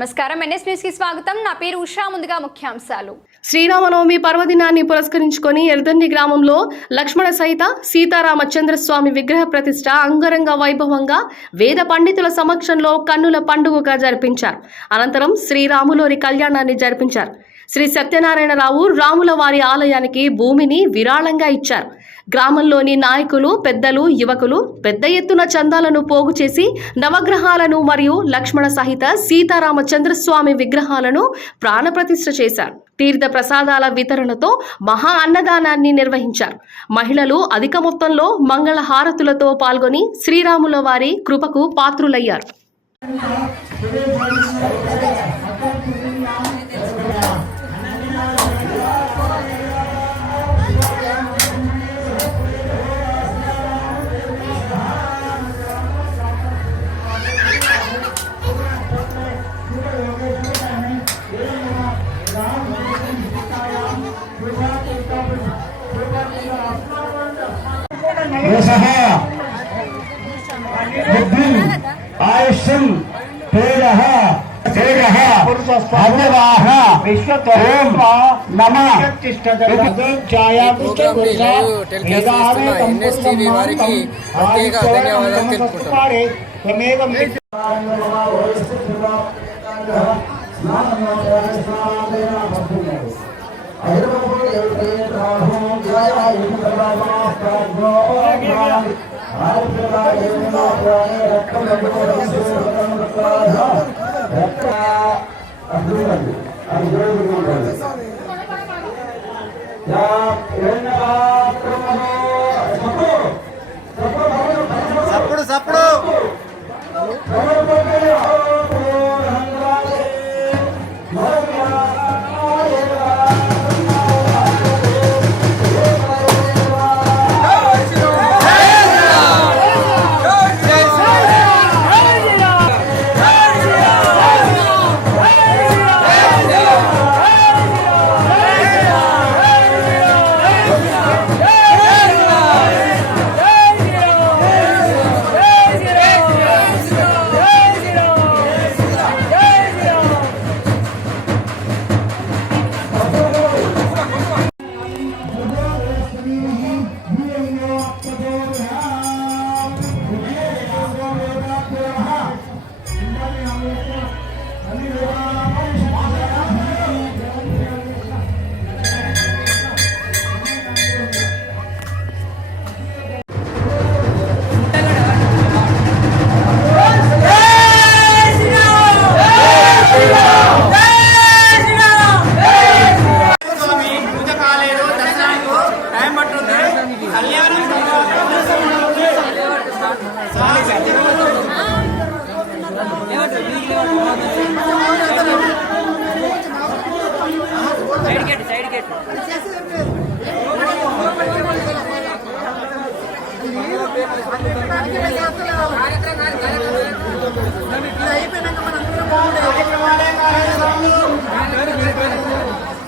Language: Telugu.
నమస్కారం ఎన్ఎస్ న్యూస్ కి స్వాగతం. నా పేరు ఉషా. ముందుగా ముఖ్యాంశాలు. శ్రీరామనవమి పర్వదినాన్ని పురస్కరించుకొని ఎర్దండి గ్రామంలో లక్ష్మణ సహిత సీతారామచంద్రస్వామి విగ్రహ ప్రతిష్ఠ అంగరంగ వైభవంగా వేద పండితుల సమక్షంలో కన్నుల పండుగగా జరిపించారు. అనంతరం శ్రీరాములోరి కళ్యాణాన్ని జరిపించారు. శ్రీ సత్యనారాయణరావు రాముల వారి ఆలయానికి భూమిని విరాళంగా ఇచ్చారు. గ్రామంలోని నాయకులు, పెద్దలు, యువకులు పెద్ద ఎత్తున చందాలను పోగు చేసి నవగ్రహాలను మరియు లక్ష్మణ సహిత సీతారామచంద్రస్వామి విగ్రహాలను ప్రాణప్రతిష్ఠ చేశారు. తీర్థ ప్రసాదాల వితరణతో మహా అన్నదానాన్ని నిర్వహించారు. మహిళలు అధిక మొత్తంలో మంగళ హారతులతో పాల్గొని శ్రీరాముల వారి కృపకు పాత్రులయ్యారు. आयुष्यं तेजः तेजः अव्यवाह विश्वतोम नमः ఎన్ఎస్టీవీ వారికి ప్రత్యేక ధన్యవాదాలు తెలుపుకుంటున్నాను. या